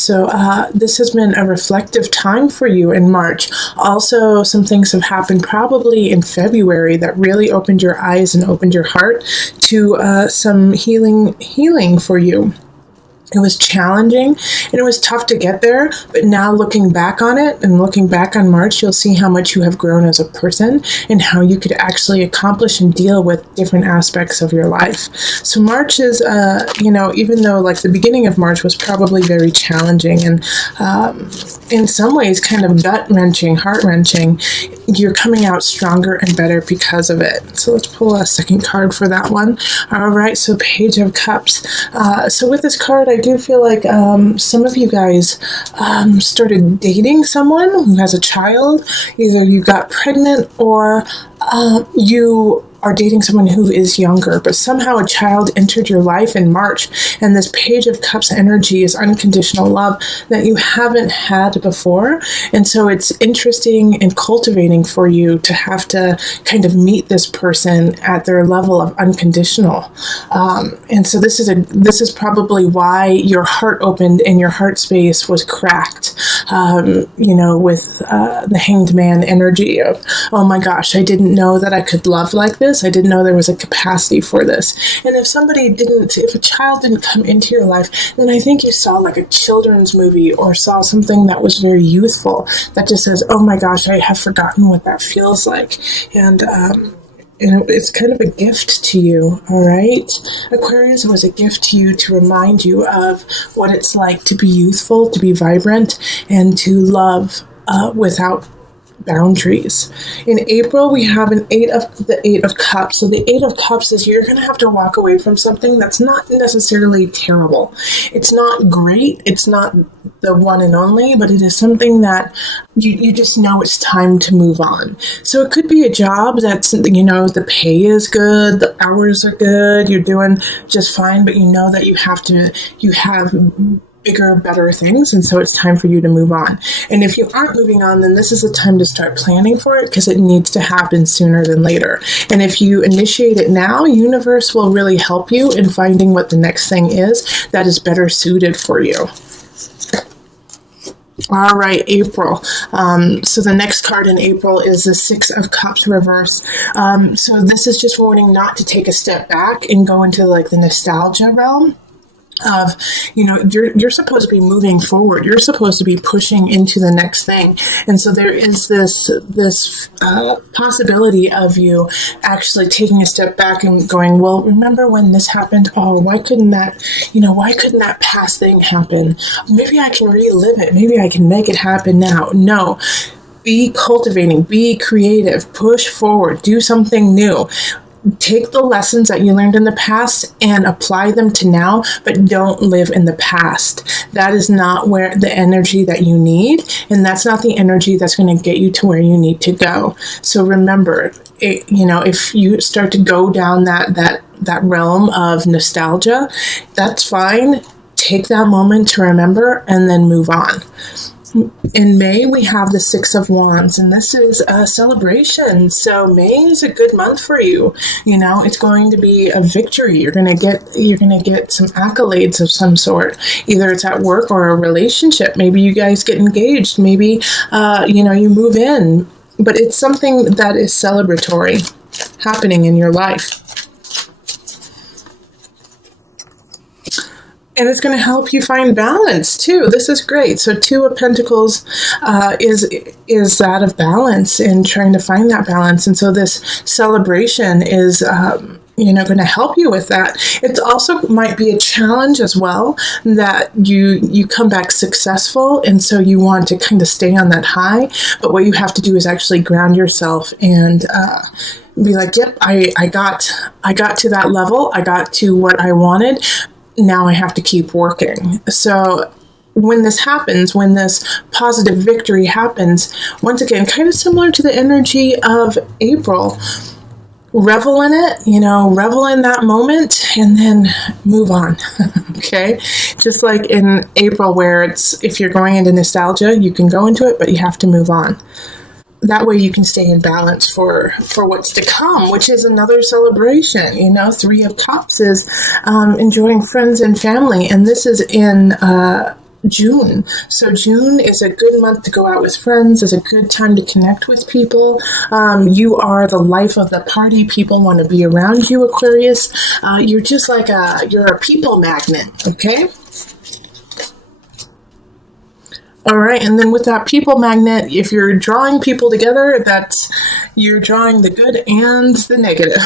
So this has been a reflective time for you in March. Also, some things have happened probably in February that really opened your eyes and opened your heart to some healing for you. It was challenging and it was tough to get there, but now looking back on it and looking back on March, you'll see how much you have grown as a person and how you could actually accomplish and deal with different aspects of your life. So March is, even though like the beginning of March was probably very challenging and in some ways kind of gut-wrenching, heart-wrenching, you're coming out stronger and better because of it. So let's pull a second card for that one. All right, so Page of Cups. So with this card, I do feel like some of you guys started dating someone who has a child. Either you got pregnant or you are dating someone who is younger, but somehow a child entered your life in March, and this Page of Cups energy is unconditional love that you haven't had before, and so it's interesting and cultivating for you to have to kind of meet this person at their level of unconditional, and so this is probably why your heart opened and your heart space was cracked, with the Hanged Man energy of, oh my gosh, I didn't know that I could love like this. I didn't know there was a capacity for this. And if a child didn't come into your life, then I think you saw like a children's movie or saw something that was very youthful that just says, oh my gosh, I have forgotten what that feels like. And it's kind of a gift to you, all right? Aquarius was a gift to you to remind you of what it's like to be youthful, to be vibrant, and to love without boundaries. In April, we have the Eight of Cups. So the Eight of Cups is you're going to have to walk away from something that's not necessarily terrible. It's not great. It's not the one and only, but it is something that you just know it's time to move on. So it could be a job that's, the pay is good, the hours are good, you're doing just fine, but you know that you have bigger, better things, and so it's time for you to move on. And if you aren't moving on, then this is the time to start planning for it, because it needs to happen sooner than later. And if you initiate it now, universe will really help you in finding what the next thing is that is better suited for you. All right, April. So the next card in April is the Six of Cups reverse. So this is just warning not to take a step back and go into like the nostalgia realm of, you're supposed to be moving forward. You're supposed to be pushing into the next thing. And so there is this possibility of you actually taking a step back and going, well, remember when this happened? Oh, why couldn't that past thing happen? Maybe I can relive it. Maybe I can make it happen now. No. Be cultivating, be creative, push forward, do something new. Take the lessons that you learned in the past and apply them to now, but don't live in the past. That is not where the energy that you need, and that's not the energy that's going to get you to where you need to go. So remember, if you start to go down that realm of nostalgia, that's fine. Take that moment to remember and then move on. In May, we have the Six of Wands, and this is a celebration. So May is a good month for you. It's going to be a victory. You're going to get some accolades of some sort. Either it's at work or a relationship. Maybe you guys get engaged. Maybe, you move in. But it's something that is celebratory happening in your life. And it's going to help you find balance too. This is great. So Two of Pentacles is that of balance and trying to find that balance. And so this celebration is going to help you with that. It also might be a challenge as well that you come back successful, and so you want to kind of stay on that high. But what you have to do is actually ground yourself and be like, yep, I got to that level. I got to what I wanted. Now I have to keep working. So when this happens, when this positive victory happens, once again, kind of similar to the energy of April, revel in it, revel in that moment and then move on. Okay. Just like in April, where if you're going into nostalgia, you can go into it, but you have to move on. That way you can stay in balance for what's to come, which is another celebration. Three of Cups is enjoying friends and family. And this is in June. So June is a good month to go out with friends. It's a good time to connect with people. You are the life of the party. People want to be around you, Aquarius. You're just like you're a people magnet, okay? All right, and then with that people magnet, if you're drawing people together, you're drawing the good and the negative,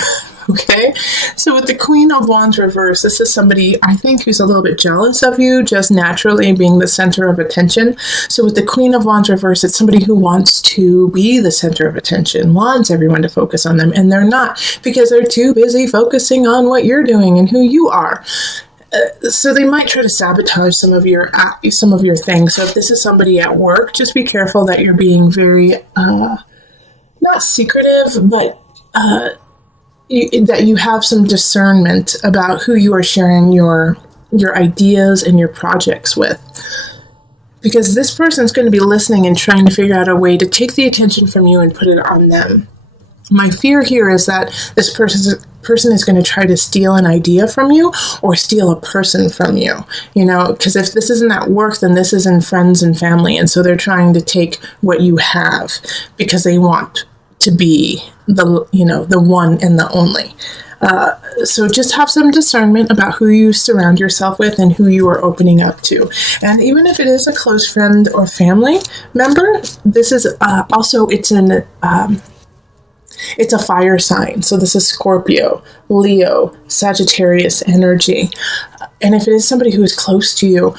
okay? So with the Queen of Wands reverse, this is somebody, I think, who's a little bit jealous of you, just naturally being the center of attention. So with the Queen of Wands reverse, it's somebody who wants to be the center of attention, wants everyone to focus on them, and they're not, because they're too busy focusing on what you're doing and who you are. So they might try to sabotage some of your things. So if this is somebody at work, just be careful that you're being very not secretive, but that you have some discernment about who you are sharing your ideas and your projects with. Because this person's going to be listening and trying to figure out a way to take the attention from you and put it on them. My fear here is that this person is going to try to steal an idea from you or steal a person from you, because if this isn't at work, then this is in friends and family. And so they're trying to take what you have because they want to be the one and the only. So just have some discernment about who you surround yourself with and who you are opening up to. And even if it is a close friend or family member, this is it's a fire sign. So this is Scorpio, Leo, Sagittarius energy. And if it is somebody who is close to you,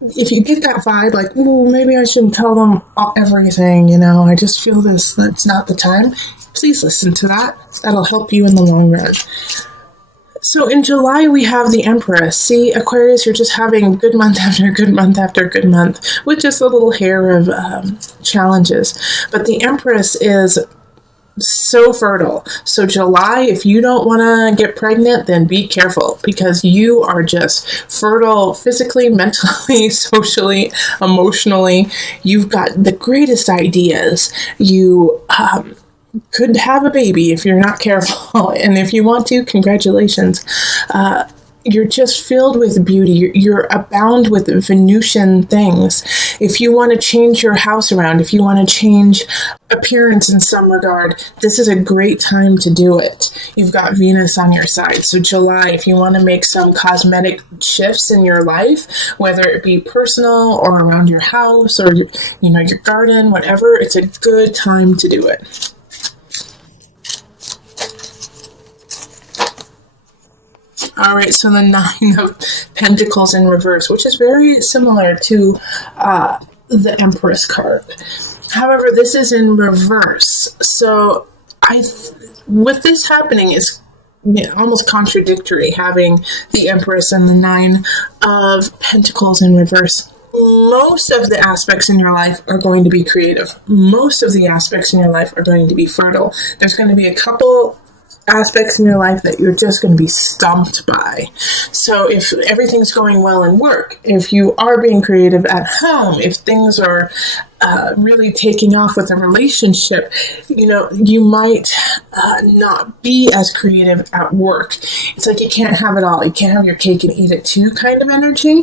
if you get that vibe, like, ooh, maybe I shouldn't tell them everything, I just feel that's not the time, please listen to that. That'll help you in the long run. So in July, we have the Empress. See, Aquarius, you're just having good month after good month after good month with just a little hair of challenges. But the Empress is so fertile. So July, if you don't want to get pregnant, then be careful, because you are just fertile physically, mentally, socially, emotionally. You've got the greatest ideas. You could have a baby if you're not careful. And if you want to, congratulations. You're just filled with beauty. You're abound with Venusian things. If you want to change your house around, if you want to change appearance in some regard, this is a great time to do it. You've got Venus on your side. So July, if you want to make some cosmetic shifts in your life, whether it be personal or around your house or your garden, whatever, it's a good time to do it. All right, so the Nine of Pentacles in reverse, which is very similar to the Empress card. However, this is in reverse. So with this happening, it's almost contradictory, having the Empress and the Nine of Pentacles in reverse. Most of the aspects in your life are going to be creative. Most of the aspects in your life are going to be fertile. There's going to be a couple aspects in your life that you're just going to be stumped by. So if everything's going well in work, if you are being creative at home, if things are really taking off with a relationship, you might not be as creative at work. It's like you can't have it all. You can't have your cake and eat it too kind of energy.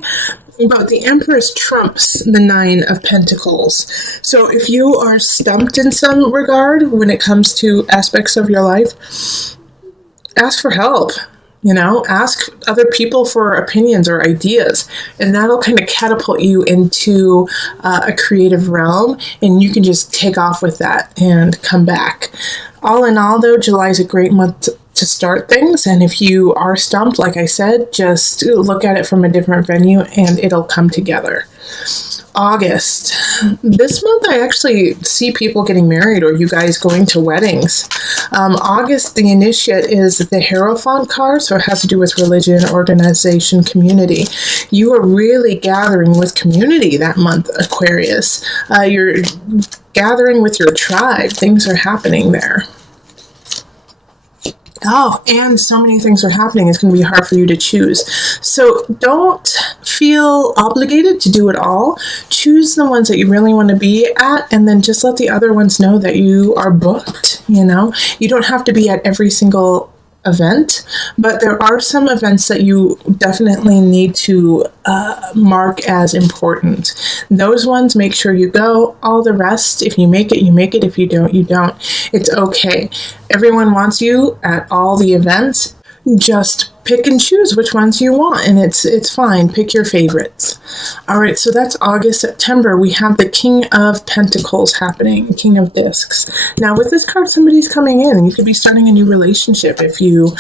But the Empress trumps the Nine of Pentacles. So if you are stumped in some regard when it comes to aspects of your life, ask for help. Ask other people for opinions or ideas, and that'll kind of catapult you into a creative realm, and you can just take off with that and come back. All in all, though, July is a great month to start things, and if you are stumped, like I said, just look at it from a different venue, and it'll come together. August. This month I actually see people getting married or you guys going to weddings. August, the initiate is the Hierophant card, so it has to do with religion, organization, community. You are really gathering with community that month, Aquarius. You're gathering with your tribe. Things are happening there. Oh, and so many things are happening, it's going to be hard for you to choose. So don't feel obligated to do it all. Choose the ones that you really want to be at, and then just let the other ones know that you are booked, You don't have to be at every single event, but there are some events that you definitely need to mark as important. Those ones, make sure you go. All the rest, if you make it, you make it. If you don't, you don't. It's okay. Everyone wants you at all the events. Just pick and choose which ones you want, and it's fine. Pick your favorites. All right, so that's August. September, we have the King of Pentacles happening, King of Discs. Now, with this card, somebody's coming in. You could be starting a new relationship if you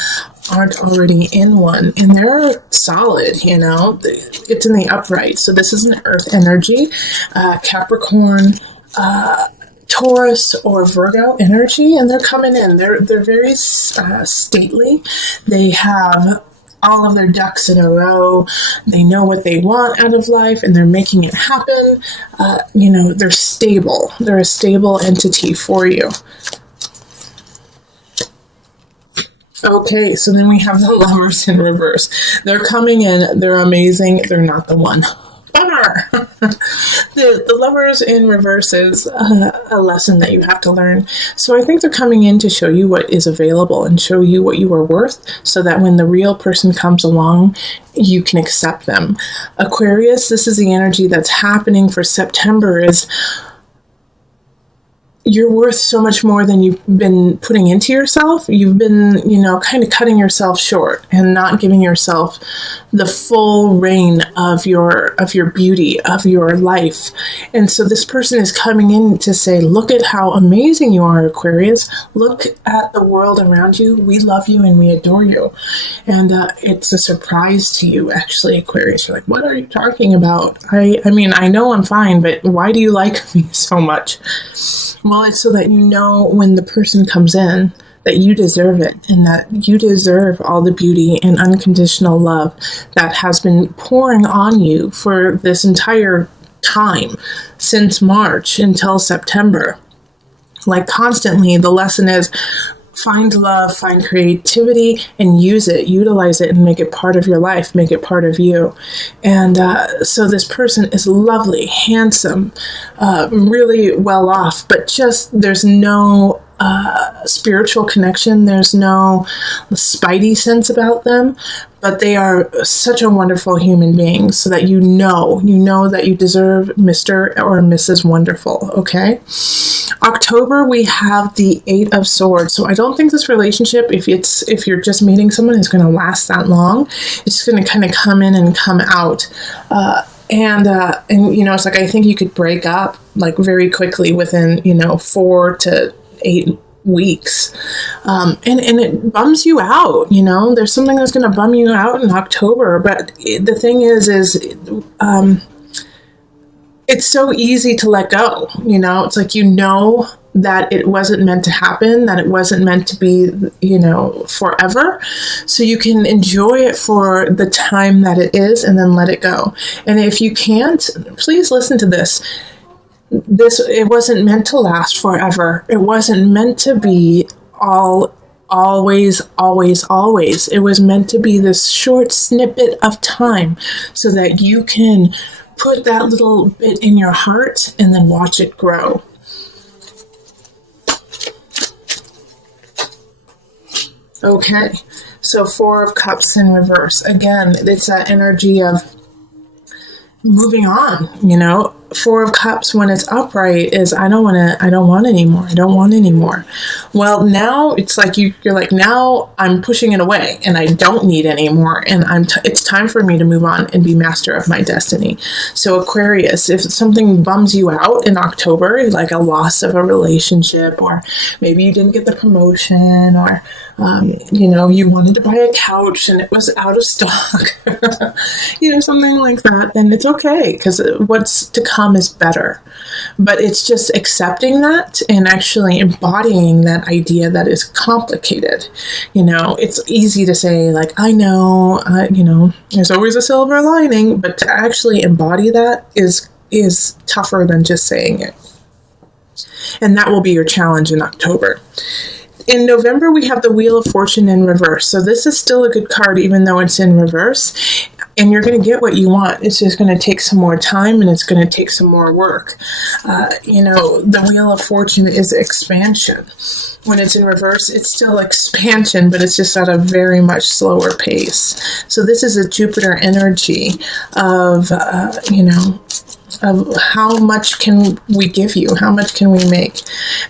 aren't already in one, and they're solid, you know. It's in the upright, so this is an earth energy. Capricorn, Taurus or Virgo energy, and they're coming in. They're very stately. They have all of their ducks in a row. They know what they want out of life, and they're making it happen. You know, they're stable. They're a stable entity for you. Okay, so then we have the Lovers in reverse. They're coming in. They're amazing. They're not the one. The Lovers in reverse is a lesson that you have to learn. So I think they're coming in to show you what is available and show you what you are worth, so that when the real person comes along, you can accept them. Aquarius, this is the energy that's happening for September, is you're worth so much more than you've been putting into yourself. You've been, you know, kind of cutting yourself short and not giving yourself the full reign of your beauty, of your life. And so this person is coming in to say, look at how amazing you are, Aquarius. Look at the world around you. We love you and we adore you. And it's a surprise to you, actually, Aquarius. You're like, what are you talking about? I mean, I know I'm fine, but why do you like me so much? Well, it's so that you know when the person comes in that you deserve it, and that you deserve all the beauty and unconditional love that has been pouring on you for this entire time, since March until September. Like, constantly, the lesson is find love, find creativity, and use it, utilize it, and make it part of your life, make it part of you. And so this person is lovely, handsome, really well off, but just there's no spiritual connection. There's no spidey sense about them, but they are such a wonderful human being, so that you know that you deserve Mr. or Mrs. Wonderful. Okay. October, we have the 8 of Swords. So I don't think this relationship, if you're just meeting someone, is going to last that long. It's going to kind of come in and come out. And you know, it's like, I think you could break up like very quickly within, 4 to 8 weeks. And it bums you out, there's something that's going to bum you out in October. But the thing is it's so easy to let go. It's like, that it wasn't meant to happen, that it wasn't meant to be, forever. So you can enjoy it for the time that it is and then let it go. And if you can't, please listen to this. It wasn't meant to last forever. It wasn't meant to be always. It was meant to be this short snippet of time, so that you can put that little bit in your heart and then watch it grow. Okay, so 4 of Cups in reverse. Again, it's that energy of moving on, 4 of Cups when it's upright is I don't want anymore. Well, now it's like you're like, now I'm pushing it away and I don't need anymore, and it's time for me to move on and be master of my destiny. So Aquarius, if something bums you out in October, like a loss of a relationship, or maybe you didn't get the promotion, or you wanted to buy a couch and it was out of stock, something like that, then it's okay, because what's to come is better. But it's just accepting that and actually embodying that idea that is complicated. It's easy to say, like, I know, there's always a silver lining, but to actually embody that is tougher than just saying it. And that will be your challenge in October. In November, we have the Wheel of Fortune in reverse. So this is still a good card, even though it's in reverse. And you're going to get what you want. It's just going to take some more time, and it's going to take some more work. The Wheel of Fortune is expansion. When it's in reverse, it's still expansion, but it's just at a very much slower pace. So this is a Jupiter energy of, of how much can we give you? How much can we make?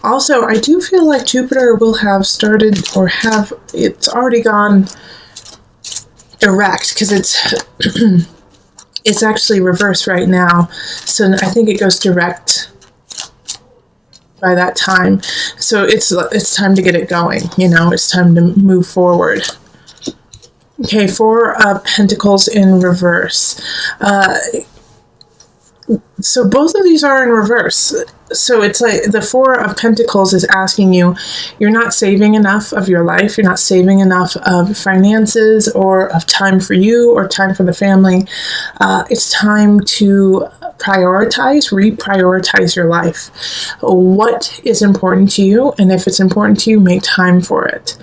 Also, I do feel like Jupiter will have started, or it's already gone direct, because it's actually reversed right now. So I think it goes direct by that time. So it's time to get it going. It's time to move forward. Okay, Four of Pentacles in reverse. So both of these are in reverse. So it's like the Four of Pentacles is asking you, you're not saving enough of your life. You're not saving enough of finances or of time for you or time for the family. It's time to reprioritize your life. What is important to you? And if it's important to you, make time for it.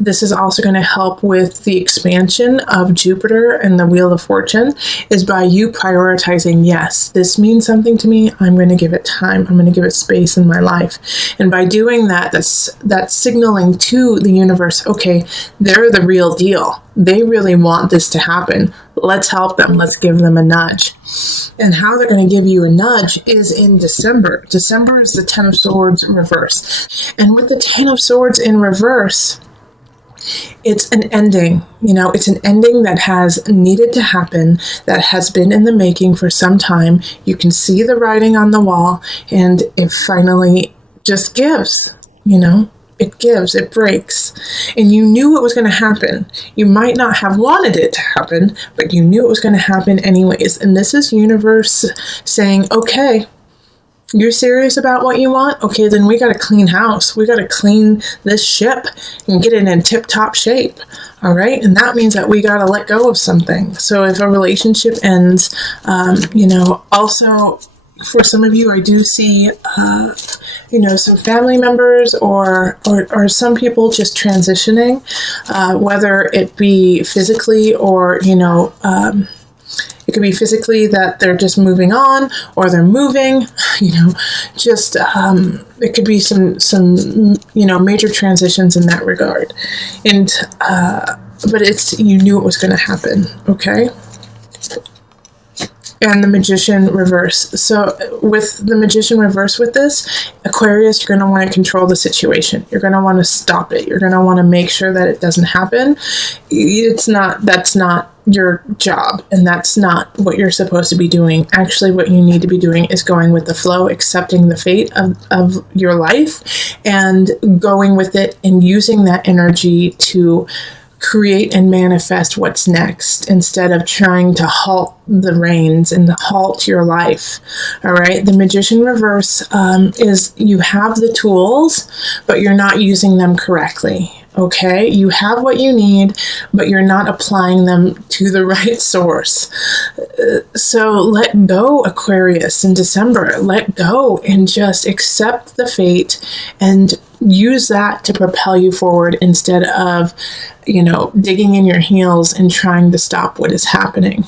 This is also going to help with the expansion of Jupiter and the Wheel of Fortune, is by you prioritizing, yes, this means something to me. I'm going to give it time. I'm going to give it space in my life. And by doing that, that's signaling to the universe, okay, they're the real deal. They really want this to happen. Let's help them. Let's give them a nudge. And how they're going to give you a nudge is in December. December is the Ten of Swords in reverse. And with the Ten of Swords in reverse, it's an ending. It's an ending that has needed to happen, that has been in the making for some time. You can see the writing on the wall, and it finally just gives. It gives, it breaks. And you knew it was going to happen. You might not have wanted it to happen, but you knew it was going to happen anyways. And this is universe saying, okay, you're serious about what you want? Okay, then we got to clean house. We got to clean this ship and get it in tip-top shape. All right? And that means that we got to let go of something. So if a relationship ends, also for some of you, I do see, some family members or some people just transitioning, whether it be physically or, it could be physically that they're just moving on, or they're moving, it could be some major transitions in that regard. And, but you knew it was going to happen. Okay. And the Magician reverse. So with the Magician reverse with this, Aquarius, you're going to want to control the situation. You're going to want to stop it. You're going to want to make sure that it doesn't happen. That's not your job, and that's not what you're supposed to be doing. Actually, what you need to be doing is going with the flow, accepting the fate of your life, and going with it and using that energy to create and manifest what's next, instead of trying to halt the reins and halt your life. All right. The Magician reverse is you have the tools, but you're not using them correctly. Okay. You have what you need, but you're not applying them to the right source. So let go, Aquarius, in December. Let go and just accept the fate and use that to propel you forward, instead of, digging in your heels and trying to stop what is happening.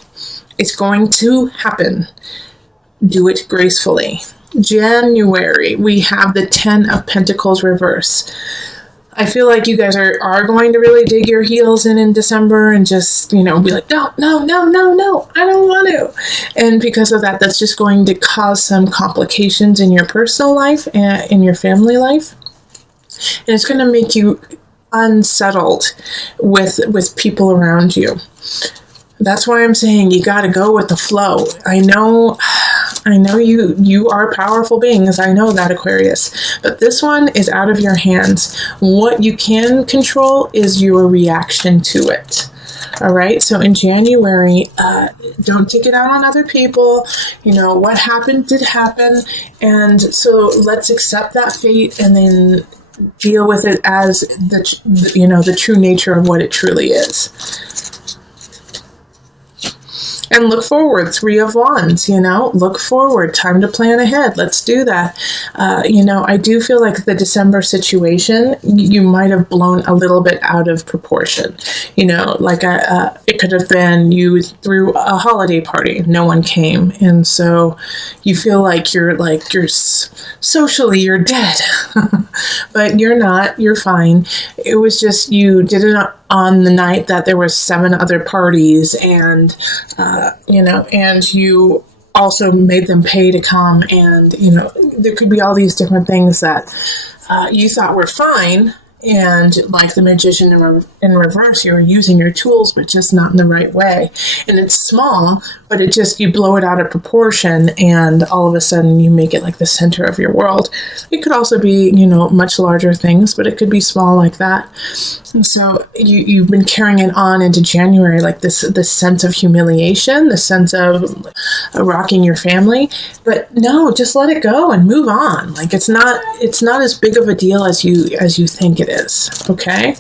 It's going to happen. Do it gracefully. January, we have the Ten of Pentacles reverse. I feel like you guys are going to really dig your heels in December and just, be like, no, I don't want to. And because of that, that's just going to cause some complications in your personal life and in your family life. And it's going to make you unsettled with people around you. That's why I'm saying you got to go with the flow. I know you are powerful beings. I know that, Aquarius. But this one is out of your hands. What you can control is your reaction to it. All right. So in January, don't take it out on other people. What happened did happen. And so let's accept that fate and then deal with it as the true nature of what it truly is. And look forward, Three of Wands, look forward, time to plan ahead. Let's do that. I do feel like the December situation, you might have blown a little bit out of proportion. It could have been you threw a holiday party, no one came. And so you feel like you're socially, you're dead, but you're not, you're fine. It was just, you did it on the night that there was 7 other parties, and and you also made them pay to come, and there could be all these different things that you thought were fine. And like the magician in reverse, you're using your tools, but just not in the right way. And it's small, but you blow it out of proportion, and all of a sudden you make it like the center of your world. It could also be, much larger things, but it could be small like that. And so you've been carrying it on into January, like this sense of humiliation, the sense of rocking your family. But no, just let it go and move on. Like it's not as big of a deal as you think it is. Okay,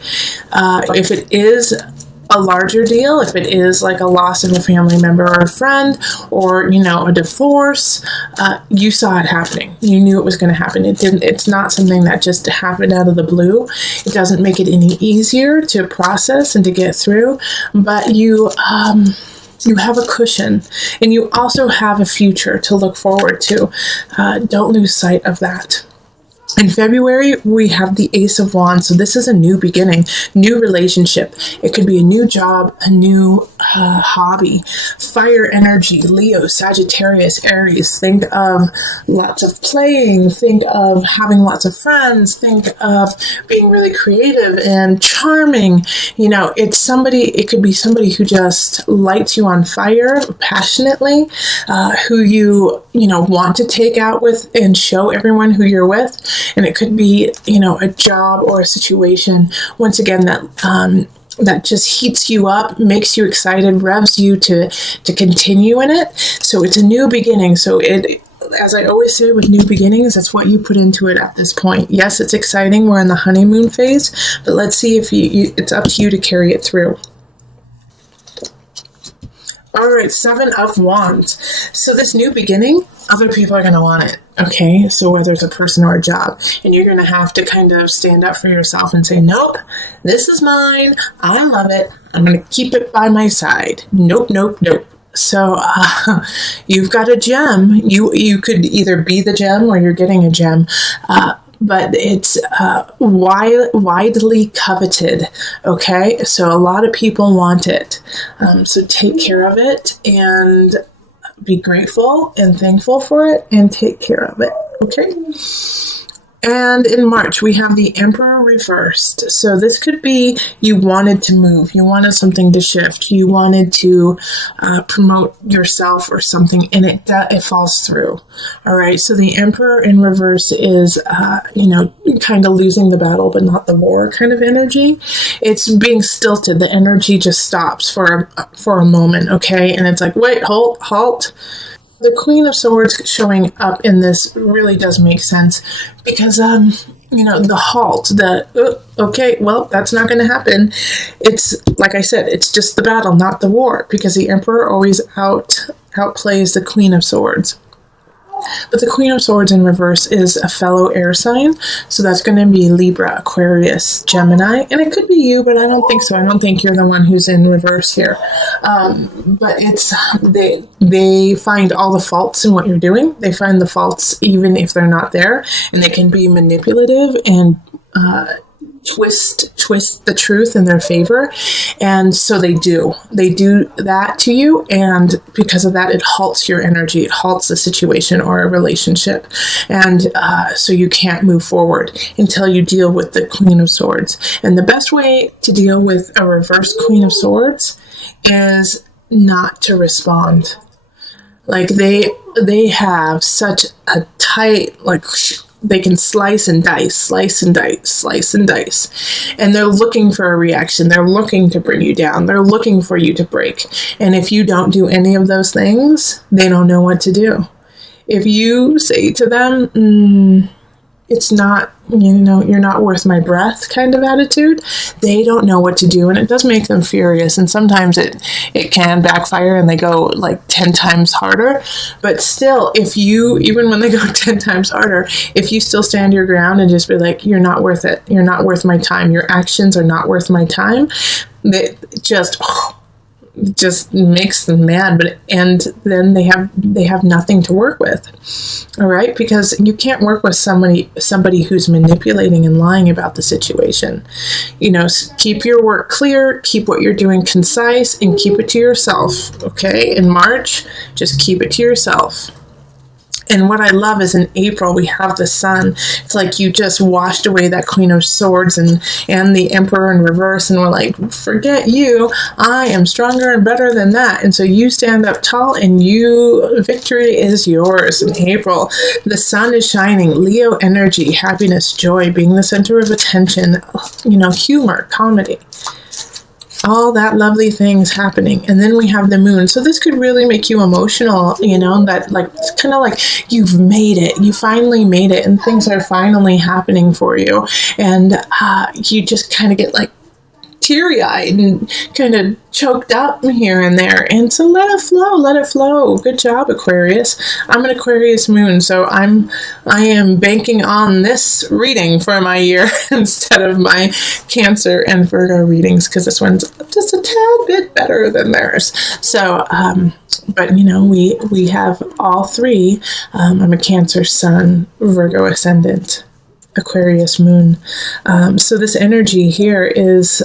if it is a larger deal, if it is like a loss of a family member or a friend, or a divorce, you saw it happening. You knew it was going to happen. It's not something that just happened out of the blue. It doesn't make it any easier to process and to get through, but you have a cushion, and you also have a future to look forward to. Don't lose sight of that. In February, we have the Ace of Wands. So this is a new beginning, new relationship. It could be a new job, a new hobby. Fire energy, Leo, Sagittarius, Aries. Think of lots of playing. Think of having lots of friends. Think of being really creative and charming. It could be somebody who just lights you on fire passionately, who you want to take out with and show everyone who you're with. And it could be, a job or a situation, once again, that just heats you up, makes you excited, revs you to continue in it. So it's a new beginning. So as I always say with new beginnings, that's what you put into it at this point. Yes, it's exciting. We're in the honeymoon phase, but let's see if it's up to you to carry it through. All right, 7 of Wands. So this new beginning, other people are going to want it. Okay, so whether it's a person or a job, and you're going to have to kind of stand up for yourself and say, nope, this is mine. I love it. I'm going to keep it by my side. Nope, nope, nope. So you've got a gem. You could either be the gem or you're getting a gem. But it's widely coveted, okay? So a lot of people want it. So take care of it and be grateful and thankful for it and take care of it, okay? And in March, we have the Emperor reversed. So this could be you wanted to move. You wanted something to shift. You wanted to promote yourself or something, and it falls through. All right. So the Emperor in reverse is, kind of losing the battle, but not the war kind of energy. It's being stilted. The energy just stops for a moment. Okay. And it's like, wait, halt. The Queen of Swords showing up in this really does make sense because, the halt, okay, well, that's not going to happen. It's, like I said, it's just the battle, not the war, because the Emperor always outplays the Queen of Swords. But the Queen of Swords in reverse is a fellow air sign. So that's going to be Libra, Aquarius, Gemini. And it could be you, but I don't think so. I don't think you're the one who's in reverse here. But it's they find all the faults in what you're doing. They find the faults even if they're not there. And they can be manipulative and twist the truth in their favor. And so they do that to you, and because of that, it halts your energy, it halts the situation or a relationship, and so you can't move forward until you deal with the Queen of Swords. And the best way to deal with a reverse Queen of Swords is not to respond. Like they have such a tight, they can slice and dice. And they're looking for a reaction. They're looking to bring you down. They're looking for you to break. And if you don't do any of those things, they don't know what to do. If you say to them, it's not, you're not worth my breath kind of attitude, they don't know what to do, and it does make them furious, and sometimes it can backfire and they go like 10 times harder. But still, even when they go 10 times harder, if you still stand your ground and just be like, you're not worth it, you're not worth my time, your actions are not worth my time, they just makes them mad. And then they have nothing to work with. All right, because you can't work with somebody who's manipulating and lying about the situation. Keep your work clear, keep what you're doing concise, and keep it to yourself. Okay, in March, just keep it to yourself. And what I love is in April, we have the sun. It's like you just washed away that Queen of Swords and the Emperor in reverse. And we're like, forget you. I am stronger and better than that. And so you stand up tall and victory is yours in April. The sun is shining. Leo energy, happiness, joy, being the center of attention, humor, comedy. All that lovely things happening. And then we have the moon. So this could really make you emotional, that it's kind of like you've made it. You finally made it and things are finally happening for you. And you just kind of get like teary-eyed and kind of choked up here and there. And so let it flow. Good job, Aquarius. I'm an Aquarius moon, so I am banking on this reading for my year instead of my Cancer and Virgo readings, because this one's just a tad bit better than theirs. So but we have all three. I'm a Cancer sun, Virgo ascendant, Aquarius moon. So this energy here is,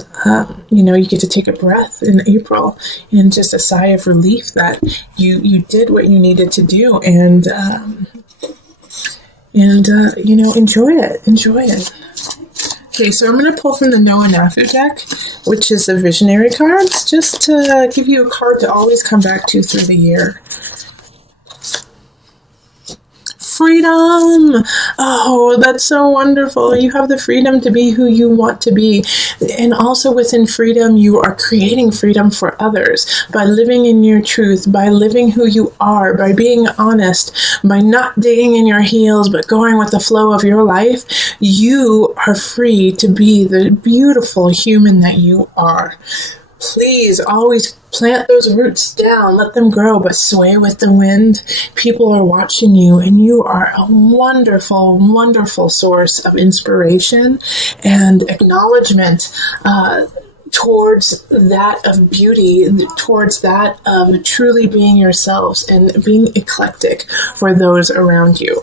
you get to take a breath in April and just a sigh of relief that you did what you needed to do, and enjoy it. Okay, so I'm going to pull from the Noah Nathu deck, which is the visionary cards, just to give you a card to always come back to through the year. Freedom! Oh, that's so wonderful. You have the freedom to be who you want to be. And also within freedom, you are creating freedom for others by living in your truth, by living who you are, by being honest, by not digging in your heels, but going with the flow of your life. You are free to be the beautiful human that you are. Please always plant those roots down, let them grow, but sway with the wind. People are watching you, and you are a wonderful, wonderful source of inspiration and acknowledgement towards that of beauty, towards that of truly being yourselves and being eclectic for those around you.